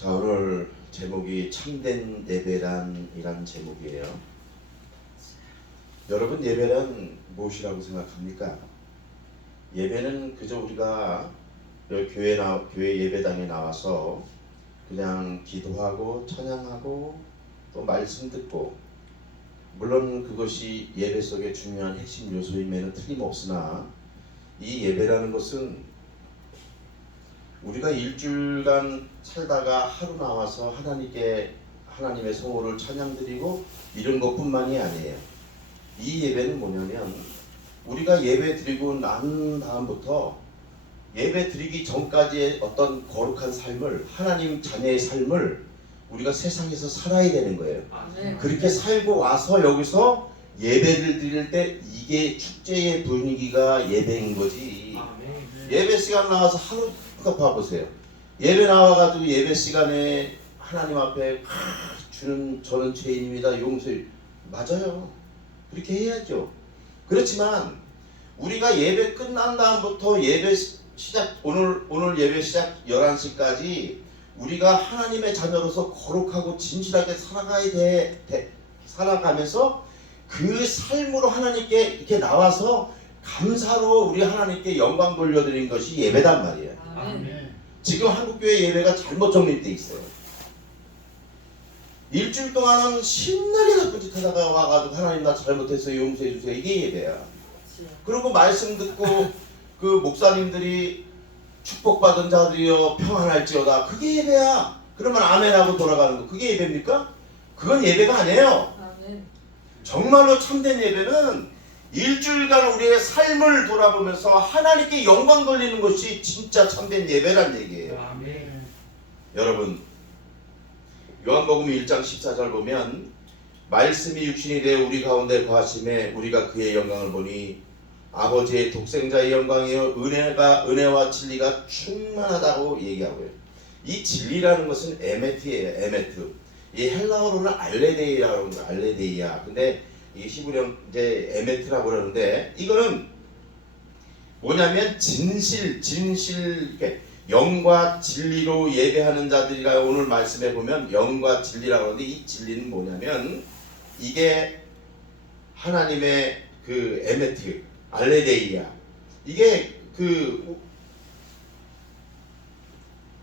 자, 오늘 제목이 참된 예배란이라는 제목이에요. 여러분, 예배란 무엇이라고 생각합니까? 예배는 그저 우리가 교회 예배당에 나와서 그냥 기도하고 찬양하고 또 말씀 듣고, 물론 그것이 예배 속의 중요한 핵심 요소임에는 틀림없으나, 이 예배라는 것은 우리가 일주일간 살다가 하루 나와서 하나님의 성호를 찬양드리고 이런 것뿐만이 아니에요. 이 예배는 뭐냐면, 우리가 예배 드리고 난 다음부터 예배 드리기 전까지의 어떤 거룩한 삶을, 하나님 자녀의 삶을 우리가 세상에서 살아야 되는 거예요. 그렇게 살고 와서 여기서 예배를 드릴 때 이게 축제의 분위기가 예배인 거지. 예배 시간 나와서 하루 봐보세요. 예배 나와가지고 예배 시간에 하나님 앞에 저는 죄인입니다, 용서해. 맞아요. 그렇게 해야죠. 그렇지만 우리가 예배 끝난 다음부터 예배 시작, 오늘 예배 시작 11시까지 우리가 하나님의 자녀로서 거룩하고 진실하게 살아가면서 그 삶으로 하나님께 이렇게 나와서 감사로 우리 하나님께 영광 돌려드린 것이 예배단 말이에요. 아멘. 지금 한국교회 예배가 잘못 정립되어 있어요. 일주일 동안은 신나게 나쁜 짓 하다가 와가지고 하나님 나 잘못했어요, 용서해 주세요, 이게 예배야. 그리고 말씀 듣고 그 목사님들이 축복받은 자들이여 평안할지어다, 그게 예배야. 그러면 아멘하고 돌아가는 거, 그게 예배입니까? 그건 예배가 아니에요. 정말로 참된 예배는 일주일간 우리의 삶을 돌아보면서 하나님께 영광 돌리는 것이 진짜 참된 예배란 얘기예요. 아멘. 여러분, 요한복음 1장 14절 보면, 말씀이 육신이 되어 우리 가운데 거하심에 우리가 그의 영광을 보니 아버지의 독생자의 영광이요 은혜와 진리가 충만하다고 얘기하고요. 이 진리라는 것은 에메트예요. 에메트. 이 헬라어로는 알레데이라고 하는 거예요. 알레데이야. 근데 이 히브리어 이제 에메트라고 그러는데, 이거는 뭐냐면 진실, 영과 진리로 예배하는 자들이라 오늘 말씀해 보면 영과 진리라고 하는데, 이 진리는 뭐냐면 이게 하나님의 그 에메트, 알레데이야. 이게 그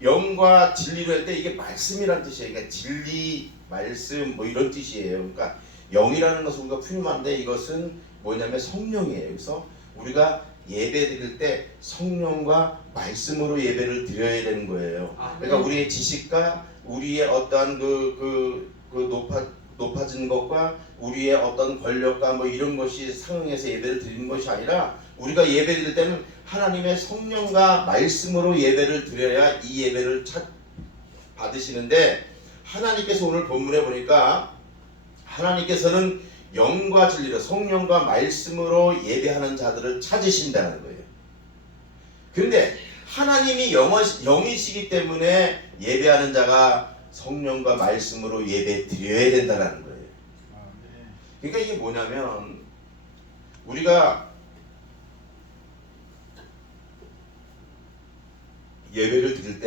영과 진리로 할 때 이게 말씀이란 뜻이에요. 그러니까 진리, 말씀 뭐 이런 뜻이에요. 그러니까 영이라는 것은 우리가 푸념한데, 이것은 뭐냐면 성령이에요. 그래서 우리가 예배 드릴 때 성령과 말씀으로 예배를 드려야 되는 거예요. 그러니까 우리의 지식과 우리의 어떠한 높아진 것과 우리의 어떤 권력과 뭐 이런 것이 상응해서 예배를 드리는 것이 아니라, 우리가 예배 드릴 때는 하나님의 성령과 말씀으로 예배를 드려야 이 예배를 받으시는데, 하나님께서 오늘 본문에 보니까 하나님께서는 영과 진리로 성령과 말씀으로 예배하는 자들을 찾으신다는 거예요. 그런데 하나님이 영이시기 때문에 예배하는 자가 성령과 말씀으로 예배 드려야 된다는 거예요. 그러니까 이게 뭐냐면, 우리가 예배를 드릴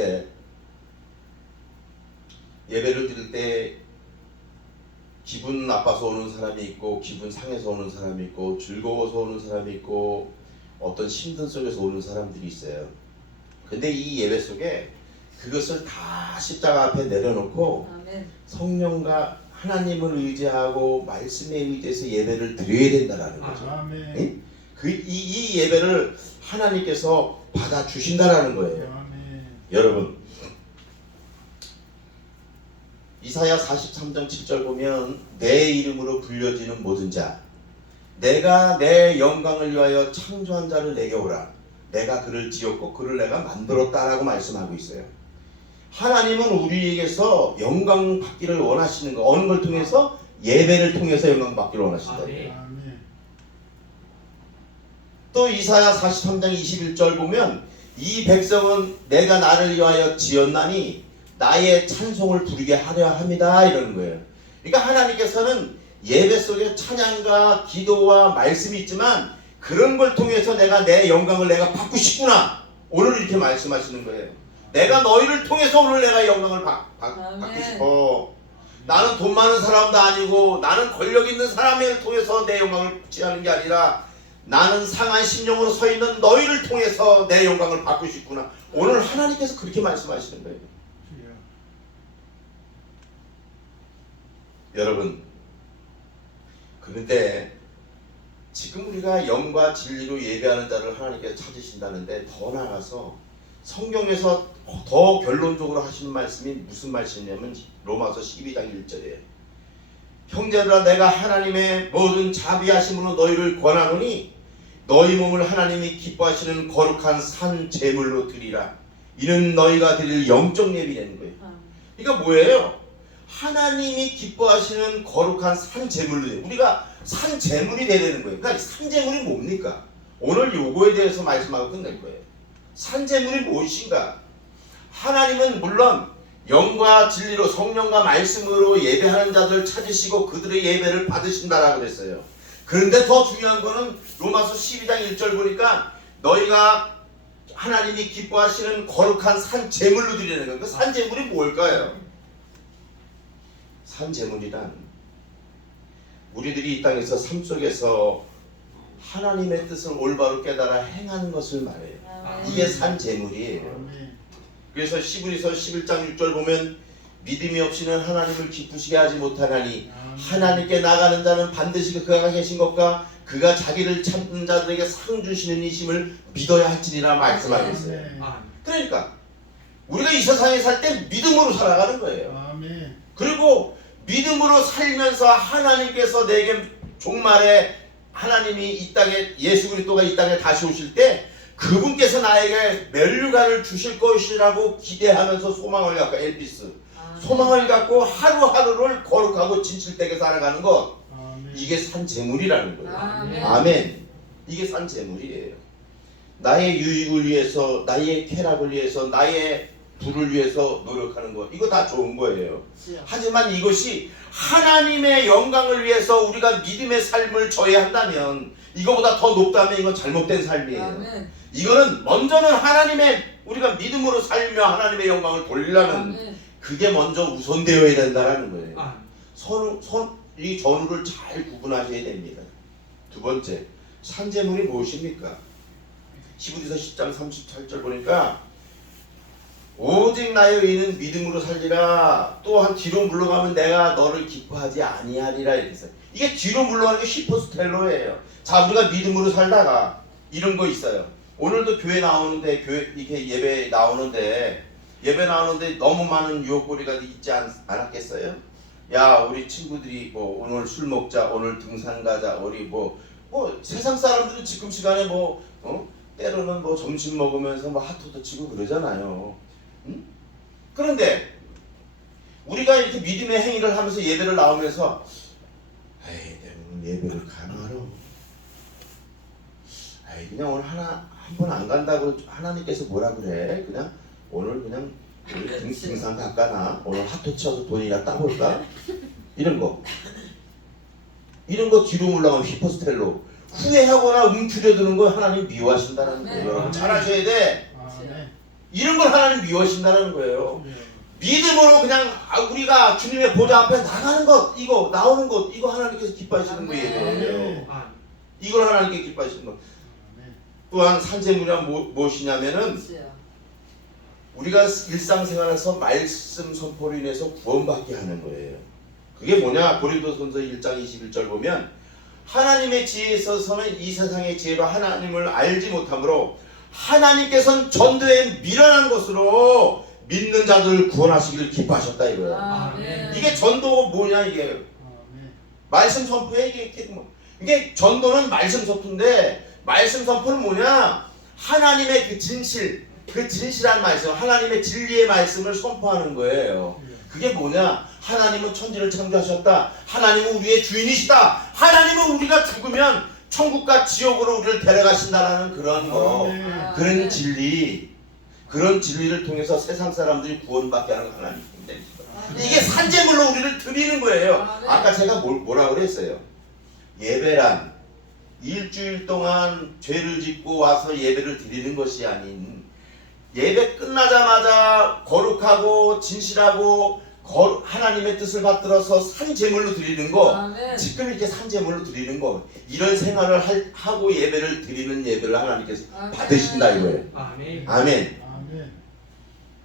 때 기분 나빠서 오는 사람이 있고, 기분 상해서 오는 사람이 있고, 즐거워서 오는 사람이 있고, 어떤 힘든 속에서 오는 사람들이 있어요. 근데 이 예배 속에 그것을 다 십자가 앞에 내려놓고 성령과 하나님을 의지하고 말씀에 의지해서 예배를 드려야 된다는 거죠. 이 예배를 하나님께서 받아주신다는 거예요. 여러분, 이사야 43장 7절 보면, 내 이름으로 불려지는 모든 자, 내가 내 영광을 위하여 창조한 자를 내게 오라. 내가 그를 지었고 그를 내가 만들었다라고 말씀하고 있어요. 하나님은 우리에게서 영광 받기를 원하시는 거, 어느 걸 통해서? 예배를 통해서 영광 받기를 원하신다. 또 이사야 43장 21절 보면, 이 백성은 내가 나를 위하여 지었나니 나의 찬송을 부르게 하려 합니다, 이러는 거예요. 그러니까 하나님께서는 예배 속에 찬양과 기도와 말씀이 있지만, 그런 걸 통해서 내가 내 영광을 내가 받고 싶구나, 오늘 이렇게 말씀하시는 거예요. 내가 너희를 통해서 오늘 내가 영광을 받고 싶어. 나는 돈 많은 사람도 아니고 나는 권력 있는 사람을 통해서 내 영광을 취하는 게 아니라 나는 상한 심령으로 서 있는 너희를 통해서 내 영광을 받고 싶구나. 오늘 하나님께서 그렇게 말씀하시는 거예요. 여러분, 그런데 지금 우리가 영과 진리로 예배하는 자를 하나님께서 찾으신다는데 더 나아가서 성경에서 더 결론적으로 하시는 말씀이 무슨 말씀이냐면 로마서 12장 1절이에요. 형제들아, 내가 하나님의 모든 자비하심으로 너희를 권하노니 너희 몸을 하나님이 기뻐하시는 거룩한 산 제물로 드리라. 이는 너희가 드릴 영적 예비라는 거예요. 그러니까 뭐예요? 하나님이 기뻐하시는 거룩한 산 제물로, 우리가 산 제물이 되는 거예요. 그러니까 산 제물이 뭡니까? 오늘 요거에 대해서 말씀하고 끝낼 거예요. 산 제물이 무엇인가? 하나님은 물론 영과 진리로 성령과 말씀으로 예배하는 자들 찾으시고 그들의 예배를 받으신다라고 그랬어요. 그런데 더 중요한 거는 로마서 12장 1절 보니까 너희가 하나님이 기뻐하시는 거룩한 산 제물로 드리는 거예요. 그 산 제물이 뭘까요? 산 제물이란 우리들이 이 땅에서 삶 속에서 하나님의 뜻을 올바로 깨달아 행하는 것을 말해요. 이게 산 제물이에요. 그래서 시브리서 11장 6절 보면 믿음이 없이는 하나님을 기쁘시게 하지 못하나니 하나님께 나가는 자는 반드시 그가 계신 것과 그가 자기를 찾는 자들에게 상 주시는 이심을 믿어야 할지니라 말씀하고 있어요. 그러니까 우리가 이 세상에 살 때 믿음으로 살아가는 거예요. 그리고 믿음으로 살면서 하나님께서 내게 종말에 하나님이 이 땅에 예수 그리스도가 이 땅에 다시 오실 때 그분께서 나에게 면류관을 주실 것이라고 기대하면서 소망을 갖고 엘피스 소망을 갖고 하루하루를 거룩하고 진실되게 살아가는 것, 이게 산 제물이라는 거예요. 아멘. 이게 산 제물이에요. 나의 유익을 위해서, 나의 쾌락을 위해서, 나의 부를 위해서 노력하는 것, 이거 다 좋은 거예요. 하지만 이것이 하나님의 영광을 위해서 우리가 믿음의 삶을 저해한다면, 이거보다 더 높다면 이건 잘못된 삶이에요. 이거는 먼저는 하나님의, 우리가 믿음으로 살며 하나님의 영광을 돌리려면 그게 먼저 우선되어야 된다는 거예요. 이 전후를 잘 구분하셔야 됩니다. 두 번째, 산제물이 무엇입니까? 히브리서 10장 37절 보니까 오직 나의 의는 믿음으로 살리라. 또한 뒤로 물러가면 내가 너를 기뻐하지 아니하리라. 이렇게 써요. 이게 뒤로 물러가는 게 히포스텔로예요. 자, 우리가 믿음으로 살다가 이런 거 있어요. 오늘도 교회 나오는데, 교회 이렇게 예배 나오는데 너무 많은 유혹거리가 있지 않았겠어요? 야, 우리 친구들이 뭐 오늘 술 먹자, 오늘 등산 가자, 우리 뭐 세상 사람들은 지금 시간에 때로는 뭐 점심 먹으면서 뭐 핫도그 치고 그러잖아요. 응? 그런데 우리가 이렇게 믿음의 행위를 하면서 예배를 나오면서 에이, 내가 오늘 예배를 가마로, 에이, 그냥 오늘 한 번 안 간다고 하나님께서 뭐라 그래? 그냥 오늘 그냥 우리 등산 갈까나? 오늘 핫도그 쳐서 돈이나 따볼까? 이런 거 뒤로 물러가면 히포스텔로, 후회하거나 움츠려드는 거 하나님 미워하신다는 거예요. 여러분 잘 아셔야 돼. 이런 걸 하나님 미워하신다는 거예요. 믿음으로 그냥 우리가 주님의 보좌 앞에 나가는 것, 이거 나오는 것, 이거 하나님께서 기뻐하시는 거예요. 이걸 하나님께 기뻐하시는 것. 또한 산제물이란 무엇이냐면은 우리가 일상생활에서 말씀 선포로 인해서 구원받게 하는 거예요. 그게 뭐냐? 고린도전서 1장 21절 보면 하나님의 지혜에 있어서는 이 세상의 지혜로 하나님을 알지 못하므로 하나님께서는 전도에 미련한 것으로 믿는 자들을 구원하시기를 기뻐하셨다 이거예요. 이게 전도가 뭐냐? 이게 말씀 선포에 이게 전도는 말씀 선포인데, 말씀 선포는 뭐냐? 하나님의 그 진실한 말씀, 하나님의 진리의 말씀을 선포하는 거예요. 그게 뭐냐? 하나님은 천지를 창조하셨다. 하나님은 우리의 주인이시다. 하나님은 우리가 죽으면 천국과 지옥으로 우리를 데려가신다라는 그런 거, 그런 진리, 그런 진리를 통해서 세상 사람들이 구원받게 하는 하나님입니다. 이게 산제물로 우리를 드리는 거예요. 아까 제가 뭐라고 그랬어요? 예배란 일주일 동안 죄를 짓고 와서 예배를 드리는 것이 아닌 예배 끝나자마자 거룩하고 진실하고 하나님의 뜻을 받들어서 산 제물로 드리는 거, 아멘. 지금 이렇게 산 제물로 드리는 거, 이런 생활을 하고 예배를 드리는 예배를 하나님께서 아멘. 받으신다 이거예요. 아멘. 아멘. 아멘.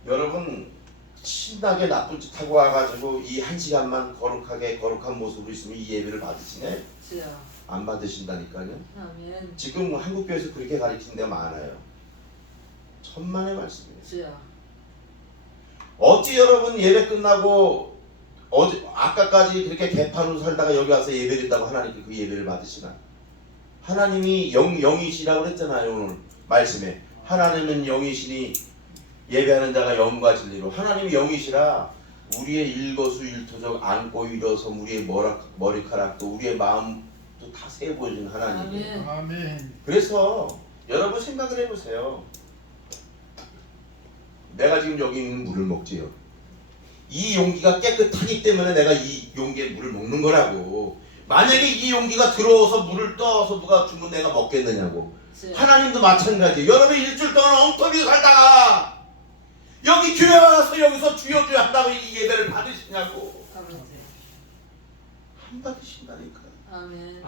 여러분 신나게 나쁜 짓 하고 와가지고 이 한 시간만 거룩하게 거룩한 모습으로 있으면 이 예배를 받으시네? 주여. 안 받으신다니까요. 아멘. 지금 한국교회에서 그렇게 가르치는 데가 많아요. 천만의 말씀이에요. 주여. 어찌 여러분 예배 끝나고 아까까지 그렇게 개판으로 살다가 여기 와서 예배드린다고 하나님께 그 예배를 받으시나? 하나님이 영이시라고 그랬잖아요. 오늘 말씀에 하나님은 영이시니 예배하는 자가 영과 진리로. 하나님이 영이시라 우리의 일거수일투족 안고 일어서 우리의 머리카락도 우리의 마음도 다 세보여준 하나님이에요. 아멘. 아멘. 그래서 여러분 생각을 해보세요. 내가 지금 여기 있는 물을 먹지요. 이 용기가 깨끗하기 때문에 내가 이 용기에 물을 먹는 거라고. 만약에 이 용기가 들어와서 물을 떠서 누가 주면 내가 먹겠느냐고. 주여. 하나님도 마찬가지예요. 여러분 일주일 동안 엉터리 살다가 여기 교회 와서 여기서 주여 주여 한다고 이 예배를 받으시냐고. 아멘. 안 받으신다니까. 아멘.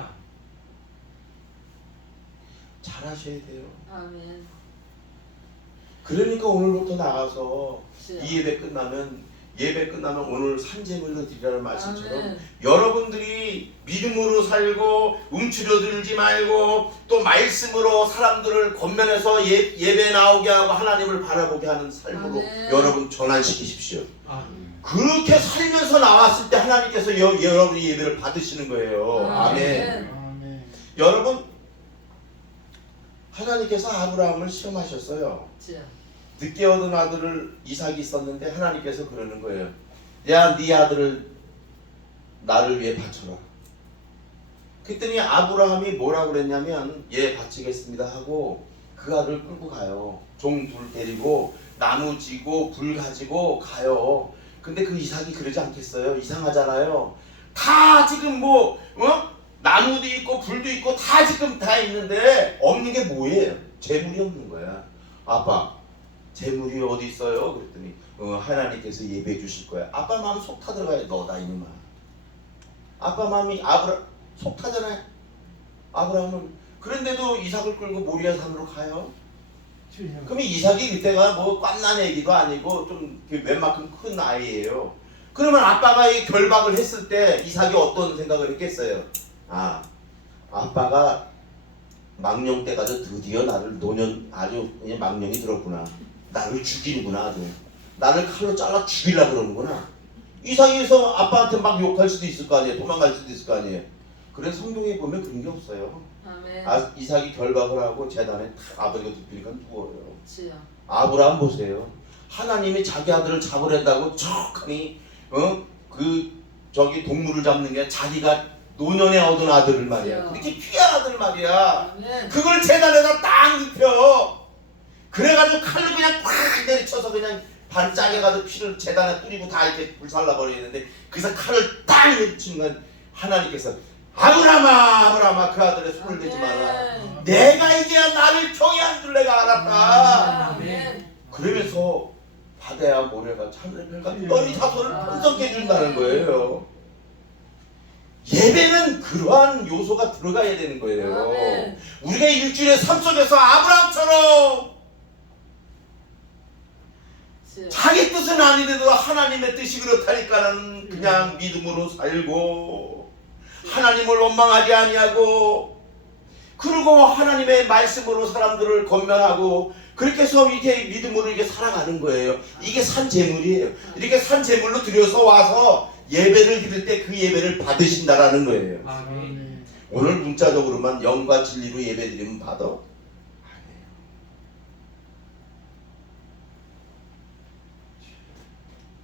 잘하셔야 돼요. 아멘. 그러니까 오늘부터 나가서 주여. 이 예배 끝나면 오늘 산제물로 드리라는 말씀처럼 아멘. 여러분들이 믿음으로 살고 움츠려들지 말고 또 말씀으로 사람들을 권면해서 예배 나오게 하고 하나님을 바라보게 하는 삶으로 아멘. 여러분 전환시키십시오. 아멘. 그렇게 살면서 나왔을 때 하나님께서 여러분의 예배를 받으시는 거예요. 아멘. 아멘. 여러분 하나님께서 아브라함을 시험하셨어요. 주여. 늦게 얻은 아들을 이삭이 있었는데 하나님께서 그러는 거예요. 야, 네 아들을 나를 위해 바쳐라. 그랬더니 아브라함이 뭐라고 그랬냐면 예 바치겠습니다 하고 그 아들을 끌고 가요. 종 둘 데리고 나무 지고 불 가지고 가요. 근데 그 이삭이 그러지 않겠어요? 이상하잖아요. 다 지금 나무도 있고 불도 있고 다 지금 다 있는데 없는 게 뭐예요? 재물이 없는 거야. 아빠 재물이 어디 있어요? 그랬더니 하나님께서 예배해 주실 거야. 아빠 마음 속 타들어가요. 너다 이놈아. 아빠 마음이 속 타잖아요. 아브라함은 그런데도 이삭을 끌고 모리아 산으로 가요. 그럼 이삭이 그때가 꽌난 애기도 아니고 좀 웬만큼 큰 아이예요. 그러면 아빠가 이 결박을 했을 때 이삭이 어떤 생각을 했겠어요? 아빠가 망령 때 가서 드디어 나를 아주 그냥 망령이 들었구나. 나를 죽이는구나. 아주 나를 칼로 잘라 죽이려고 그러는구나. 이삭에서 아빠한테 막 욕할 수도 있을 거 아니에요. 도망갈 수도 있을 거 아니에요. 그래서 성경에 보면 그런 게 없어요. 아멘. 이삭이 결박을 하고 재단에 아버지가 눕히니까 누워요. 주여. 아브라함 보세요. 하나님이 자기 아들을 잡으려다고 척하니 동물을 잡는 게 자기가 노년에 얻은 아들을 말이야. 그렇게 귀한 아들 말이야. 아멘. 그걸 재단에다 딱 눕혀. 그래가지고 칼로 그냥 팍 내리쳐서 그냥 반짝여 가지고 피를 재단에 뿌리고 다 이렇게 불살라 버리는데 그래서 칼을 딱 내리친 건 하나님께서 아브라함아 그 아들의 손을 대지 마라. 아멘. 내가 이제 나를 경외한 줄 내가 알았다. 아멘. 그러면서 바다야 모래가 하늘의 별과 너희 자손을 번성케 해준다는 거예요. 예배는 그러한 요소가 들어가야 되는 거예요. 아멘. 우리가 일주일의 삶 속에서 아브라함처럼 주여. 자기 뜻은 아니래도 하나님의 뜻이 그렇다니까는 그냥 믿음으로 살고 하나님을 원망하지 아니하고 그리고 하나님의 말씀으로 사람들을 권면하고 그렇게 해서 이렇게 믿음으로 이렇게 살아가는 거예요. 이게 산제물이에요. 이렇게 산제물로 들여서 와서 예배를 드릴 때 그 예배를 받으신다라는 거예요. 아멘. 오늘 문자적으로만 영과 진리로 예배 드리면 받아? 아니에요.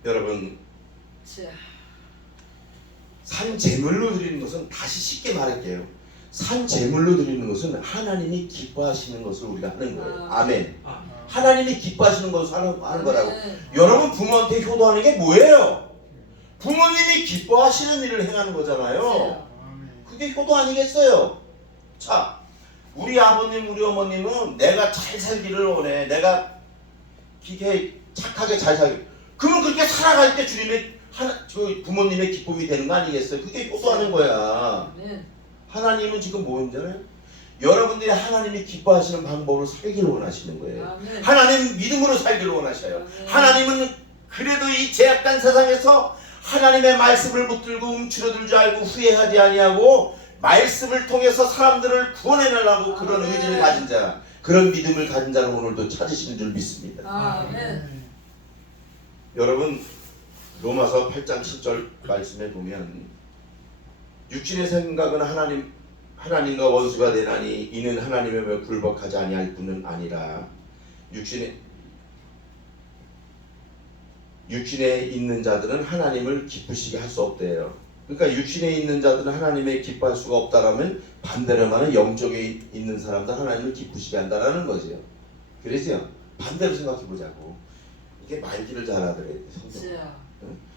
여러분 주여. 산제물로 드리는 것은 다시 쉽게 말할게요. 산제물로 드리는 것은 하나님이 기뻐하시는 것을 우리가 하는 거예요. 아멘. 하나님이 기뻐하시는 것을 하는 거라고. 아멘. 여러분 부모한테 효도하는 게 뭐예요? 부모님이 기뻐하시는 일을 행하는 거잖아요. 아멘. 그게 효도 아니겠어요? 자, 우리 아버님, 우리 어머님은 내가 잘 살기를 원해. 내가 이렇게 착하게 잘 살고 그러면 그렇게 살아갈 때 주님의 그 부모님의 기쁨이 되는 거 아니겠어요? 그게 효도하는 거야. 아멘. 하나님은 지금 뭐인잖아요? 여러분들이 하나님이 기뻐하시는 방법으로 살기를 원하시는 거예요. 아멘. 하나님 믿음으로 살기를 원하셔요. 아멘. 하나님은 그래도 이 제약된 세상에서 하나님의 말씀을 붙들고 움츠러들 줄 알고 후회하지 아니하고 말씀을 통해서 사람들을 구원해내려고 그런 아멘. 의지를 가진 자, 그런 믿음을 가진 자를 오늘도 찾으시는 줄 믿습니다. 아멘. 여러분 로마서 8장 7절 말씀에 보면 육신의 생각은 하나님과 원수가 되나니 이는 하나님의 왜 굴복하지 아니할 뿐은 아니라 육신에 있는 자들은 하나님을 기쁘시게 할 수 없대요. 그러니까 육신에 있는 자들은 하나님의 기뻐할 수가 없다라면 반대로 말하면 영적에 있는 사람들 하나님을 기쁘시게 한다라는 거죠. 그러죠? 반대로 생각해 보자고. 이게 말귀를 잘하더래.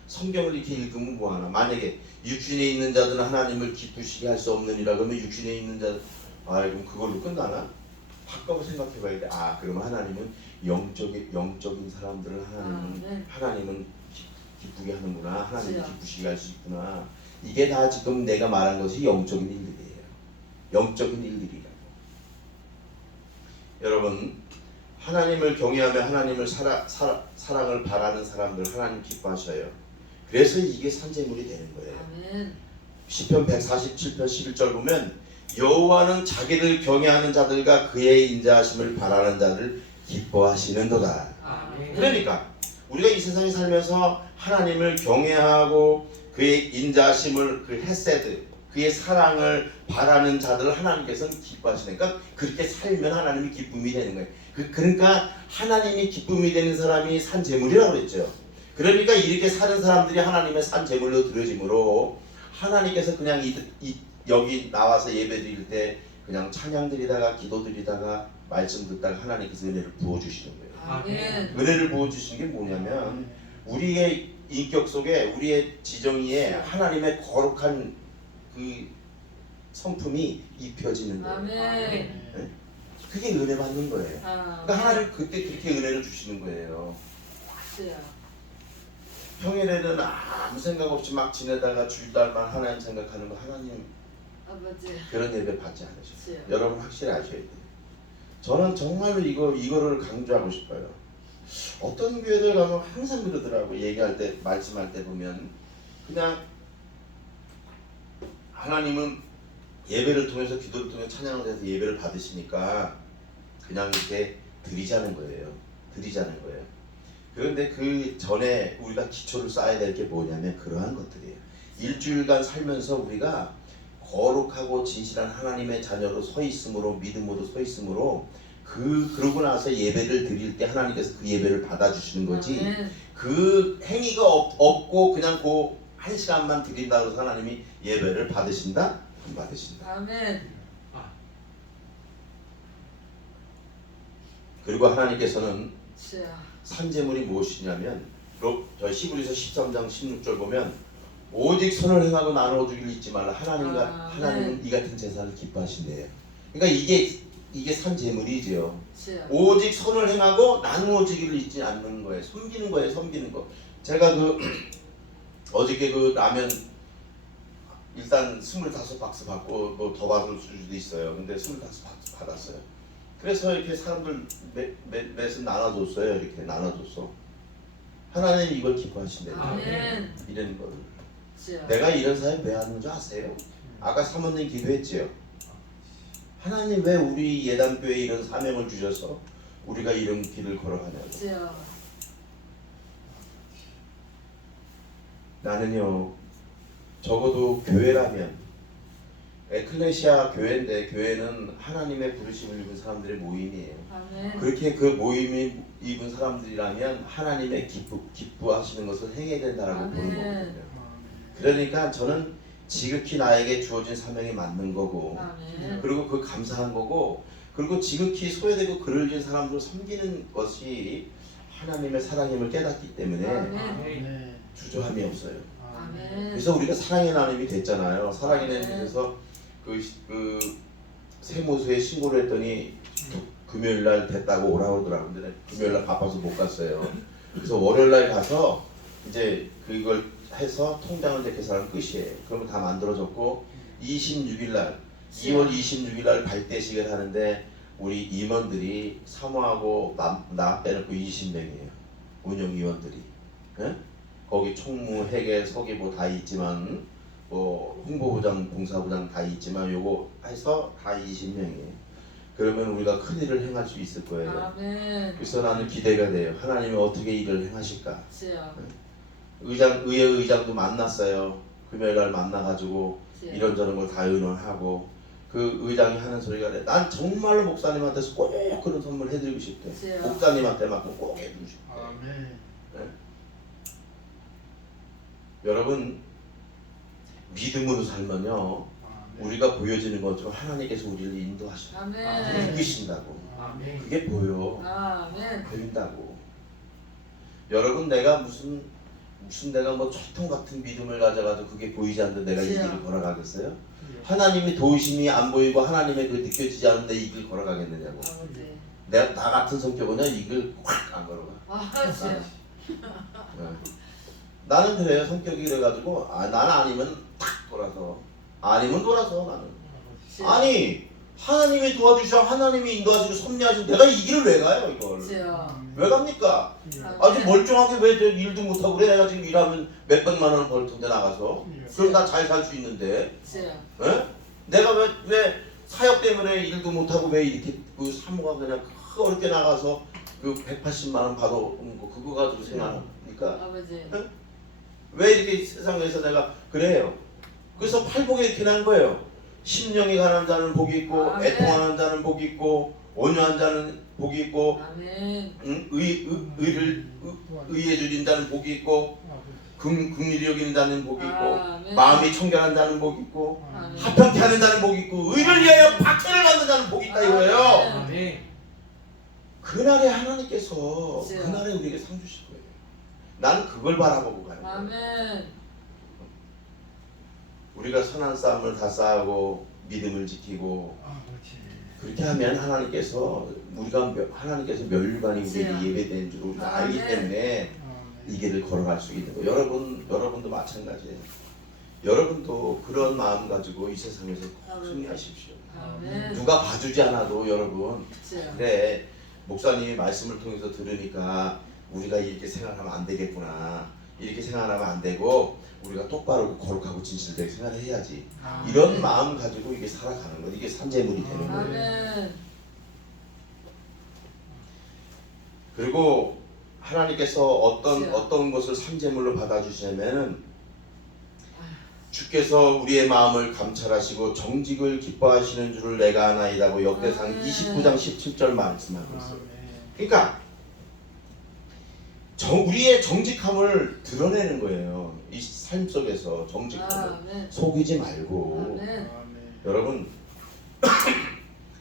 성경을 이렇게 읽으면 뭐하나. 만약에 육신에 있는 자들은 하나님을 기쁘시게 할 수 없느니라 그러면 육신에 있는 자들 그럼 그걸로 끝나나? 바꿔 생각해 봐야 돼. 그러면 하나님은 영적인 사람들을 하나님은 기쁘게 하는구나. 하나님을 기쁘시게 할 수 있구나. 이게 다 지금 내가 말한 것이 영적인 일들이에요. 영적인 일들이라고. 여러분 하나님을 경외하며 하나님을 사랑을 바라는 사람들 하나님 기뻐하셔요. 그래서 이게 산재물이 되는 거예요. 아멘. 시편 147편 11절 보면 여호와는 자기를 경외하는 자들과 그의 인자하심을 바라는 자를 기뻐하시는도다. 아멘. 그러니까 우리가 이 세상에 살면서 하나님을 경외하고 그의 인자하심을 그 헤세드 그의 사랑을 바라는 자들을 하나님께서는 기뻐하시니까 그렇게 살면 하나님이 기쁨이 되는 거예요. 그러니까 하나님이 기쁨이 되는 사람이 산 제물이라고 그랬죠. 그러니까 이렇게 사는 사람들이 하나님의 산 제물로 드려지므로 하나님께서 그냥 여기 나와서 예배 드릴 때 그냥 찬양 드리다가 기도 드리다가 말씀 듣다가 하나님께서 은혜를 부어주시는 거예요. 아멘. 은혜를 부어주시는 게 뭐냐면 우리의 인격 속에 우리의 지정의에 하나님의 거룩한 그 성품이 입혀지는 거예요. 아멘. 그게 은혜 받는 거예요. 그러니까 하나님 그때 그렇게 은혜를 주시는 거예요. 평일에는 아무 생각 없이 막 지내다가 주일날만 하나님 생각하는 거 하나님 아버지. 그런 예배 받지 않으셨어요. 그렇죠. 여러분 확실히 아셔야 돼요. 저는 정말로 이거를 강조하고 싶어요. 어떤 교회들 가면 항상 그러더라고. 얘기할 때 말씀할 때 보면 그냥 하나님은 예배를 통해서 기도를 통해 찬양을 해서 예배를 받으시니까 그냥 이렇게 드리자는 거예요. 그런데 그 전에 우리가 기초를 쌓아야 될 게 뭐냐면 그러한 것들이에요. 일주일간 살면서 우리가 거룩하고 진실한 하나님의 자녀로 서 있음으로 믿음으로 서 있음으로 그러고 나서 예배를 드릴 때 하나님께서 그 예배를 받아주시는 거지. 아멘. 그 행위가 없고 그냥 그 한 시간만 드린다고 해서 하나님이 예배를 받으신다? 안 받으신다. 아멘. 그리고 하나님께서는 주여. 산제물이 무엇이냐면 저 히브리서 13장 16절 보면 오직 선을 행하고 나누어 주기를 잊지 말라. 하나님은 이 같은 제사를 기뻐하신대요. 그러니까 이게 산제물이죠. 주여. 오직 선을 행하고 나누어 주기를 잊지 않는 거예요. 섬기는 거예요. 섬기는 거. 제가 어저께 라면 일단 25박스 받고 뭐 더 받을 수도 있어요. 근데 25박스 받았어요. 그래서 이렇게 사람들 몇은 나눠줬어요. 이렇게 나눠줬어. 하나님 이걸 기뻐하신대요. 아멘. 이런 거를. 주여. 내가 이런 사역 왜 하는 줄 아세요? 아까 사모님 기도했지요. 하나님 왜 우리 예단교회에 이런 사명을 주셔서 우리가 이런 길을 걸어가냐고. 주여. 나는요 적어도 교회라면 에클레시아 교회인데 교회는 하나님의 부르심을 입은 사람들의 모임이에요. 아멘. 그렇게 그 모임이 입은 사람들이라면 하나님의 기뻐하시는 것을 행해야 된다라고 보는 거거든요. 그러니까 저는 지극히 나에게 주어진 사명이 맞는 거고 아멘. 그리고 그 감사한 거고 그리고 지극히 소외되고 그을진 사람들을 섬기는 것이 하나님의 사랑임을 깨닫기 때문에 아멘. 주저함이 없어요. 아멘. 그래서 우리가 사랑의 나눔이 됐잖아요. 사랑의 나눔이 돼서 그 세무서에 신고를 했더니 그 금요일 날 됐다고 오라고 그러더라고요. 근데 내가 금요일 날 바빠서 못 갔어요. 그래서 월요일 날 가서 이제 그걸 해서 통장을 이제 계산하면 끝이에요. 그러면 다 만들어졌고 26일 날 2월 26일 날 발대식을 하는데 우리 임원들이 사모하고 나 빼놓고 20명이에요. 운영위원들이. 예? 거기 총무, 회계, 서기부 다 있지만 뭐 홍보부장, 봉사부장 다 있지만 요거 해서 다 20명이에요. 그러면 우리가 큰 일을 행할 수 있을 거예요. 아멘. 그래서 나는 기대가 돼요. 하나님이 어떻게 일을 행하실까? 주여. 의회 의장도 만났어요. 금요일 날 만나가지고 주여. 이런저런 걸 다 의논하고 그 의장이 하는 소리가 그래. 난 정말로 목사님한테서 꼭 그런 선물 해드리고 싶대. 주여. 목사님한테만큼 꼭 해주고 싶대. 아멘. 여러분 믿음으로 살면요 아멘. 우리가 보여지는 것처럼 하나님께서 우리를 인도하셔. 아멘. 이끄신다고. 아멘. 그게 보여. 아멘. 보인다고. 여러분 내가 무슨 내가 뭐 철통 같은 믿음을 가져가지고 그게 보이지 않는데 내가 이 그치요. 길을 걸어가겠어요? 하나님이 도우심이 안 보이고 하나님의 그 느껴지지 않는데 이 길 걸어가겠느냐고. 아버지. 내가 나 같은 성격은요 이 길 확 안 걸어가. 아, 주여. 네. 나는 그래요. 성격이 그래가지고 나는 아니면 탁 돌아서 아니면 돌아서 나는. 주여. 아니 하나님이 도와주셔 하나님이 인도하시고 섭리하시고 내가 이 길을 왜 가요 이걸. 주여. 왜 갑니까? 아멘. 아주 멀쩡하게 왜 저 일도 못하고 그래. 내가 지금 일하면 몇백만 원 벌 텐데 나가서 그럼 나 잘 살 수 있는데 주여. 에? 내가 왜 사역 때문에 일도 못하고 왜 이렇게 그 사모가 그냥 어렵게 나가서 그 180만 원 받아온 거 그거 가지고 생각합니까? 아버지. 왜 이렇게 세상에서 내가 그래요. 그래서 팔복에 이렇게 난 거예요. 심령이 가난 자는 복이 있고 아멘. 애통하는 자는 복이 있고 온유한 자는 복이 있고 아멘. 의에 주린 자는 복이 있고 긍휼히 여기는 자는 복이 있고 아멘. 마음이 청결한 자는 복이 있고 아멘. 합평케 하는 자는 복이 있고 의를 위하여 박해를 받는 자는 복이 있다 이거예요. 아멘. 그날에 하나님께서 그치요. 그날에 우리에게 상 주실 거예요. 나는 그걸 바라보고 가요. 아멘. 우리가 선한 싸움을 다 싸우고 믿음을 지키고 그렇게 하면 하나님께서 하나님께서 멸관이 우리에게 그치요. 예배된 줄 우리가 알기 아멘. 때문에 이 길을 걸어갈 수 있는 거. 여러분도 마찬가지예요. 여러분도 그런 마음 가지고 이 세상에서 꼭 승리하십시오. 아멘. 누가 봐주지 않아도 여러분 주여. 그래 목사님이 말씀을 통해서 들으니까 우리가 이렇게 생각하면 안 되겠구나. 이렇게 생각하면 안 되고 우리가 똑바로 거룩하고 진실되게 생각을 해야지. 이런 마음 가지고 이게 살아가는 거. 이게 산재물이 되는 거예요. 아멘. 그리고 하나님께서 그치요. 어떤 것을 산재물로 받아주시냐면은 주께서 우리의 마음을 감찰하시고 정직을 기뻐하시는 줄을 내가 아나이다고 역대상 아멘. 29장 17절 말씀하고 있어요. 그러니까 우리의 정직함을 드러내는 거예요. 이 삶 속에서 정직함을 아멘. 속이지 말고. 아멘. 여러분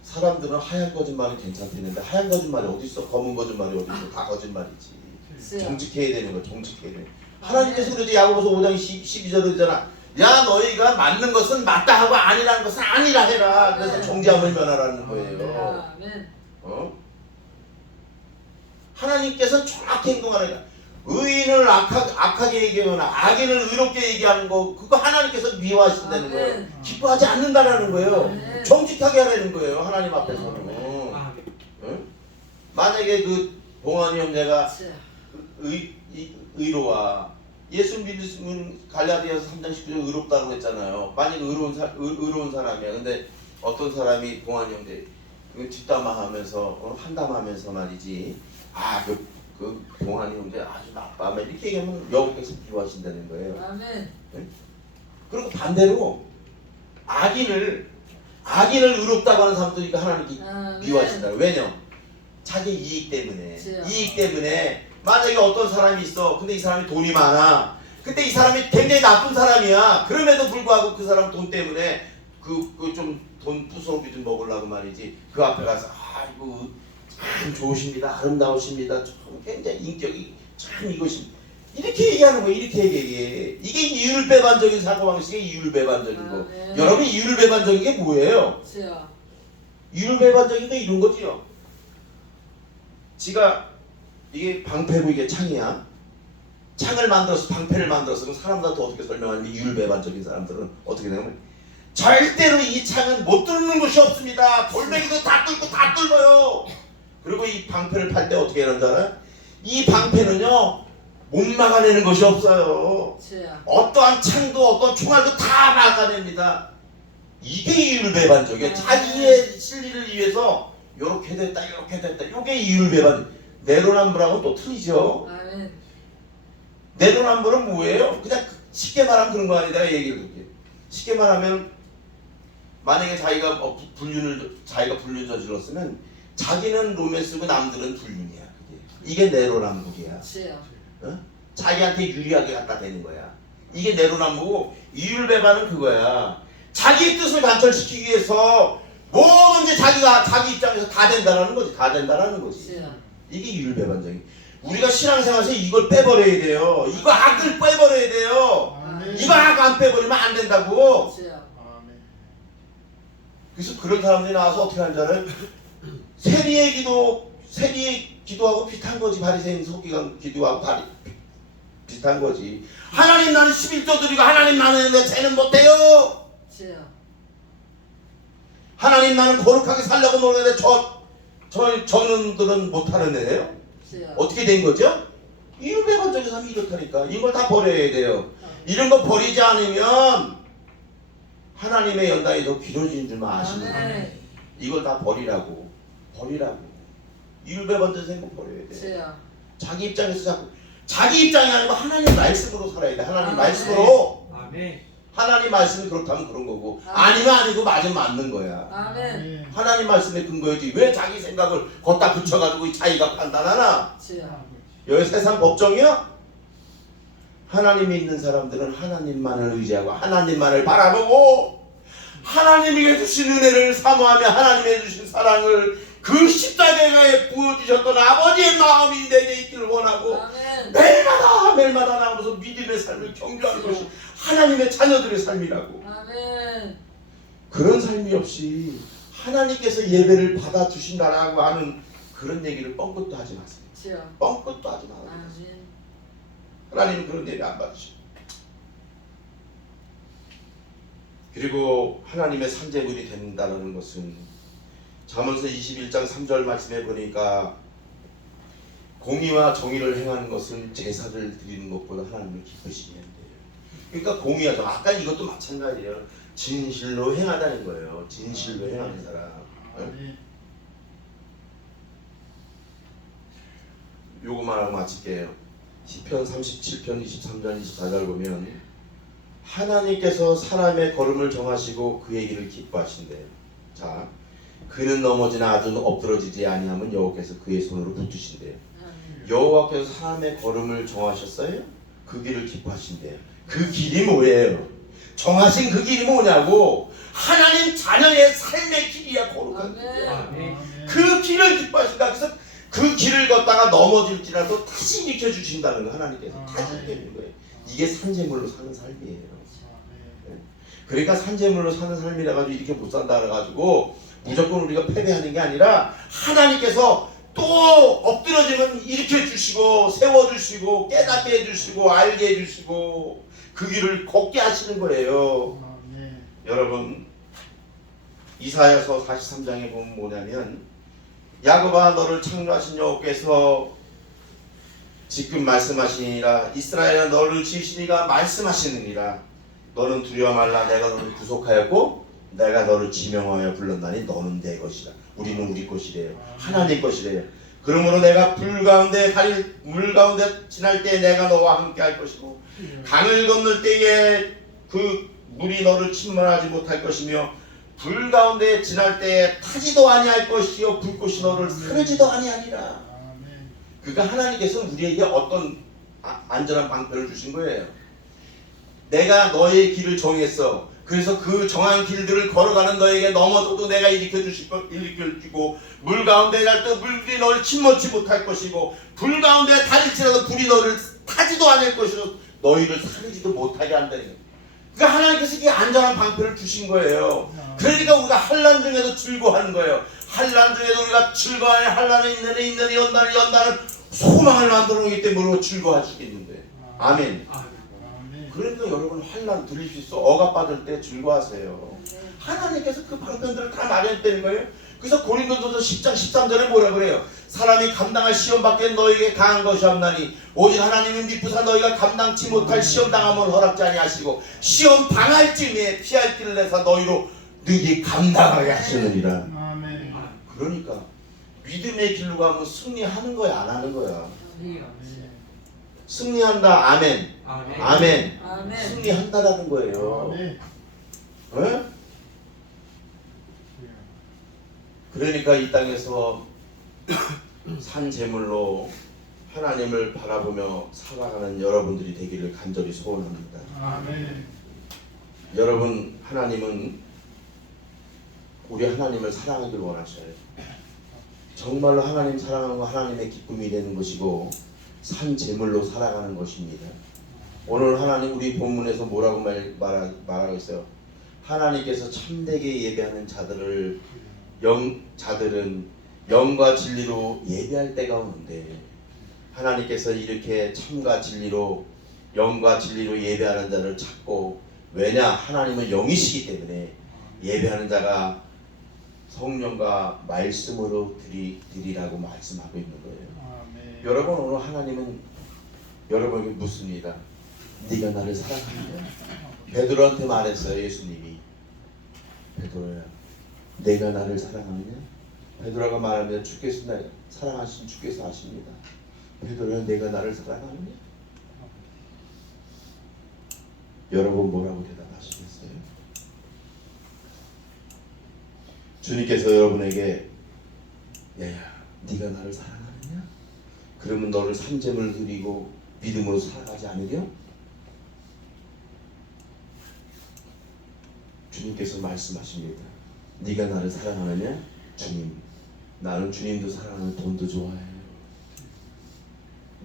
사람들은 하얀 거짓말은 괜찮대는데 하얀 거짓말이 어디 있어? 검은 거짓말이 어디 있어? 다 거짓말이지. 주여. 정직해야 되는 거 정직해야 돼. 하나님께서 그러지. 야고보서 5장 12절에 그러잖아. 야 너희가 맞는 것은 맞다 하고 아니라는 것은 아니라 해라. 그래서 아멘. 정죄함을 면하라는 거예요. 아멘. 하나님께서 정확히 행동하는 거야. 의인을 악하게 얘기하거나 악인을 의롭게 얘기하는 거 그거 하나님께서 미워하신다는 거예요. 아멘. 기뻐하지 않는다라는 거예요. 아멘. 정직하게 하라는 거예요. 하나님 앞에서는. 아멘. 응? 만약에 그 봉환이 형제가 주여. 의로와 예수 믿으면 갈라디아서 3장 19절 의롭다고 했잖아요. 만약에 의로운 사람이야. 근데 어떤 사람이 봉환이 형제 뒷담화하면서 한담하면서 말이지. 그 봉환이 형제 아주 나빠. 이렇게 얘기하면 여기께서 미워하신다는 거예요. 아멘. 그리고 반대로 악인을 의롭다고 하는 사람들이 하나님께 아멘. 미워하신다. 왜냐? 자기 이익 때문에. 그치요. 이익 때문에. 만약에 어떤 사람이 있어. 근데 이 사람이 돈이 많아. 근데 이 사람이 굉장히 나쁜 사람이야. 그럼에도 불구하고 그 사람 돈 때문에 좀 돈 부수없이 좀 먹으려고 말이지. 그 앞에 가서 아이고 참 좋으십니다. 아름다우십니다. 참 굉장히 인격이 참 이것입니다. 이렇게 얘기하는 거예요. 이렇게 얘기해. 이게 이율배반적인 사고방식의 이율배반적인 거. 아멘. 여러분 이율배반적인 게 뭐예요? 주여. 이율배반적인 게 이런 거지요. 지가 이게 방패고 이게 창이야. 창을 만들어서 방패를 만들어서 그럼 사람들한테 어떻게 설명하냐면 이율배반적인 사람들은 어떻게 되냐면 절대로 이 창은 못 뚫는 곳이 없습니다. 돌멩이도 다 뚫고 다 뚫어요. 그리고 이 방패를 팔 때 어떻게 하는 줄 알아요? 이 방패는요 못 막아내는 것이 없어요. 주여. 어떠한 창도 어떤 총알도 다 막아냅니다. 이게 이율배반적이에요. 자기의 실리를 위해서 요렇게 됐다 요렇게 됐다. 요게 이율배반. 내로남불하고는 또 틀리죠. 아멘. 내로남불은 뭐예요? 그냥 쉽게 말하면 그런 거 아니에요. 내가 얘기를 드릴게요. 쉽게 말하면 만약에 자기가 불륜 저질렀으면 자기는 로맨스고 남들은 불륜이야. 이게 내로남불이야. 주여. 어? 자기한테 유리하게 갖다 대는 거야. 이게 내로남불이고 이율배반은 그거야. 자기 뜻을 관철시키기 위해서 뭐든지 자기가 자기 입장에서 다 된다라는 거지. 다 된다라는 거지. 주여. 이게 이율배반적인. 우리가 신앙생활에서 이걸 빼버려야 돼요. 이거 악을 빼버려야 돼요. 아멘. 이거 악 안 빼버리면 안 된다고. 주여. 아멘. 그래서 그런 사람들이 나와서 어떻게 하는 줄 알아요? 세리의 기도하고 비슷한 거지. 바리새인 속기관 기도하고 비슷한 거지. 하나님 나는 11조 드리고 하나님 나는 내 죄는 못해요. 주여. 하나님 나는 거룩하게 살려고 노력하는데 저놈들은 못하는 애예요. 주여. 어떻게 된 거죠? 이율배반적인 사람이 이렇다니까. 이걸 다 버려야 돼요. 이런 거 버리지 않으면 하나님의 연단이 더 길어지는 줄만 아시는 거예요. 아멘. 이걸 다 버리라고. 이율배반적인 생각 버려야 돼. 주여. 자기 입장에서 자기 입장이 아니고 하나님 말씀으로 살아야 돼. 하나님 아멘. 말씀으로. 아멘. 하나님 말씀이 그렇다면 그런 거고 아멘. 아니면 아니고 맞으면 맞는 거야. 아멘. 하나님 말씀에 근거이지 왜 자기 생각을 걷다 붙여가지고 자기가 판단하나? 주여. 여기 세상 법정이야? 하나님이 있는 사람들은 하나님만을 의지하고 하나님만을 바라보고 하나님에게 주신 은혜를 사모하며 하나님의 주신 사랑을 그 십자가에 부어주셨던 아버지의 마음이 내게 있기를 원하고 아멘. 매일마다 나오면서 믿음의 삶을 경주하는 것이 하나님의 자녀들의 삶이라고. 아멘. 그런 삶이 없이 하나님께서 예배를 받아주신다라고 하는 그런 얘기를 뻥끗도 하지 마세요. 주여. 뻥끗도 하지 마세요. 아멘. 하나님은 그런 예배 안 받으시고. 그리고 하나님의 산재물이 된다는 것은 잠언서 21장 3절 말씀에 보니까 공의와 정의를 행하는 것은 제사를 드리는 것보다 하나님을 기쁘시게 한대요. 그러니까 공의와 정, 아까 이것도 마찬가지예요. 진실로 행하다는 거예요. 진실로 행하는 사람. 네? 요거만 하고 마칠게요. 시편 37편 23절 24절 보면 하나님께서 사람의 걸음을 정하시고 그의 길을 기뻐하신대요. 자, 그는 넘어지나 아주 엎드러지지 아니하면 여호와께서 그의 손으로 붙드신대요. 여호와께서 사람의 걸음을 정하셨어요? 그 길을 기뻐하신대요. 그 길이 뭐예요? 정하신 그 길이 뭐냐고? 하나님 자녀의 삶의 길이야. 거룩한 길이야. 아멘. 그 길을 기뻐하신다. 그래서 그 길을 걷다가 넘어질지라도 다시 일으켜주신다는 거. 하나님께서 다시 일으켜주는 거예요. 이게 산재물로 사는 삶이에요. 그러니까 산재물로 사는 삶이라 가지고 이렇게 못 산다 그래가지고 무조건 우리가 패배하는 게 아니라 하나님께서 또 엎드러지면 일으켜주시고 세워주시고 깨닫게 해주시고 알게 해주시고 그 길을 걷게 하시는 거예요. 여러분 이사야서 43장에 보면 뭐냐면 야곱아 너를 창조하신 여호와께서 지금 말씀하시니라 이스라엘아 너를 지으시니가 말씀하시느니라 너는 두려워 말라 내가 너를 구속하였고 내가 너를 지명하여 불렀나니 너는 내 것이라. 우리는 우리 것이래요. 하나님 것이래요. 그러므로 내가 물 가운데 지날 때 내가 너와 함께 할 것이고 강을 건널 때에 그 물이 너를 침몰하지 못할 것이며 불 가운데 지날 때에 타지도 아니할 것이요 불꽃이 너를 사르지도 아니하리라. 그러니까 하나님께서는 우리에게 어떤 안전한 방편을 주신 거예요. 내가 너의 길을 정했어. 그래서 그 정한 길들을 걸어가는 너에게 넘어져도 내가 일으켜주고 물 가운데 갈 때 물이 너를 침몰치 못할 것이고 불 가운데 달릴지라도 불이 너를 타지도 않을 것이고 너희를 사르지도 못하게 한다는 거예요. 그러니까 하나님께서 이게 안전한 방편을 주신 거예요. 그러니까 우리가 환난 중에도 즐거워하는 거예요. 환난 중에도 우리가 즐거워해. 환난은 있느니 연단은 소망을 만들어 놓기 때문에 즐거워하시겠는데. 아멘. 아멘. 그러니까 여러분 환난 들릴 수 있어. 억압받을 때 즐거워하세요. 하나님께서 그 방편들을 다 마련했다는 거예요. 그래서 고린도전서 10장 13절에 뭐라 그래요? 사람이 감당할 시험 밖에 너에게 강한 것이 없나니 오직 하나님은 미쁘사 너희가 감당치 못할 시험 당함을 허락지 아니하시고 시험 당할 즈음에 피할 길을 내사 너희로 능히 감당하게 하시느니라. 아멘. 그러니까 믿음의 길로 가면 승리하는 거야, 안 하는 거야? 승리한다. 아멘. 아멘. 아멘. 아멘. 승리한다라는 거예요. 아멘. 어? 그러니까 이 땅에서 산 제물로 하나님을 바라보며 살아가는 여러분들이 되기를 간절히 소원합니다. 아멘. 여러분, 하나님은 우리 하나님을 사랑하길 원하셔요. 정말로 하나님 사랑하는 거 하나님의 기쁨이 되는 것이고 산 제물로 살아가는 것입니다. 오늘 하나님 우리 본문에서 뭐라고 말하고 있어요? 하나님께서 참되게 예배하는 자들은 영과 진리로 예배할 때가 오는데 하나님께서 이렇게 참과 진리로 영과 진리로 예배하는 자를 찾고, 왜냐? 하나님은 영이시기 때문에 예배하는 자가 성령과 말씀으로 드리라고 말씀하고 있는 거예요. 아멘. 여러분, 오늘 하나님은 여러분에게 묻습니다. 네가 나를 사랑하느냐? 베드로한테 말했어요. 예수님이. 베드로야, 내가 나를 사랑하느냐? 베드로가 말하면 주께서 나 사랑하신 주께서 아십니다. 베드로야, 내가 나를 사랑하느냐? 여러분 뭐라고 대답하시겠어요? 주님께서 여러분에게 야야, 네가 나를 사랑하느냐? 그러면 너를 산재물 드리고 믿음으로 살아가지 않으려? 주님께서 말씀하십니다. 네가 나를 사랑하느냐? 주님, 나는 주님도 사랑하는 돈도 좋아해요.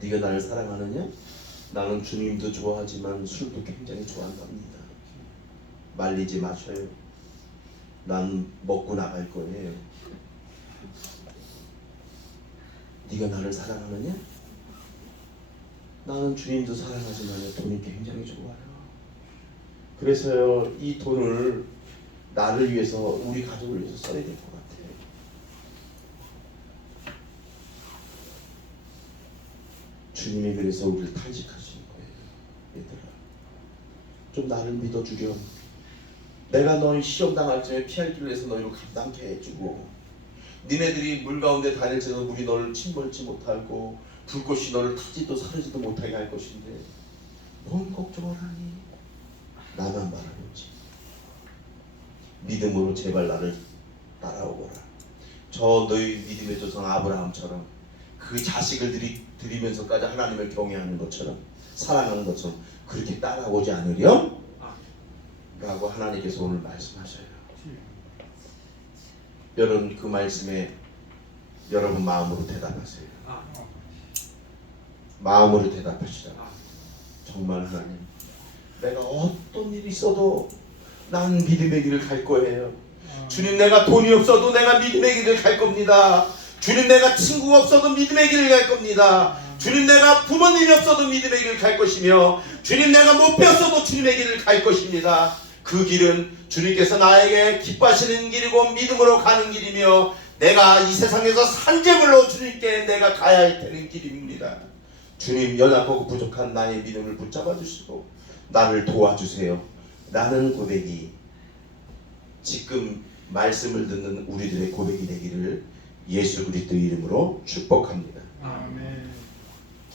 네가 나를 사랑하느냐? 나는 주님도 좋아하지만 술도 굉장히 좋아한답니다. 말리지 마셔요. 난 먹고 나갈 거예요. 네가 나를 사랑하느냐? 나는 주님도 사랑하지만 돈이 굉장히 좋아요. 그래서요, 이 돈을 나를 위해서, 우리 가족을 위해서 써야 될 것 같아요. 주님이 그래서 우리를 탄식하시는 거예요. 얘들아, 좀 나를 믿어주렴. 내가 너희 시험 당할 때 피할 길을 해서 너희를 감당케 해주고, 니네들이 물 가운데 다닐지라도 물이 너를 침몰지 못하고 불꽃이 너를 타지도 사르지도 못하게 할 것인데 뭔 걱정을 하니? 나만 바라보지. 믿음으로 제발 나를 따라오거라. 저 너희 믿음의 조상 아브라함처럼 그 자식을 드리면서까지 하나님을 경외하는 것처럼, 사랑하는 것처럼 그렇게 따라오지 않으렴? 라고 하나님께서 오늘 말씀하셔요. 여러분, 그 말씀에 여러분 마음으로 대답하세요. 마음으로 대답하시라. 정말 하나님, 내가 어떤 일이 있어도 난 믿음의 길을 갈 거예요. 주님, 내가 돈이 없어도 내가 믿음의 길을 갈 겁니다. 주님, 내가 친구가 없어도 믿음의 길을 갈 겁니다. 주님, 내가 부모님이 없어도 믿음의 길을 갈 것이며, 주님, 내가 못 배웠어도 주님의 길을 갈 것입니다. 그 길은 주님께서 나에게 기뻐하시는 길이고 믿음으로 가는 길이며, 내가 이 세상에서 산재물로 주님께 내가 가야 되는 길입니다. 주님, 연약하고 부족한 나의 믿음을 붙잡아 주시고 나를 도와주세요. 라는 고백이 지금 말씀을 듣는 우리들의 고백이 되기를 예수 그리스도 이름으로 축복합니다. 아멘.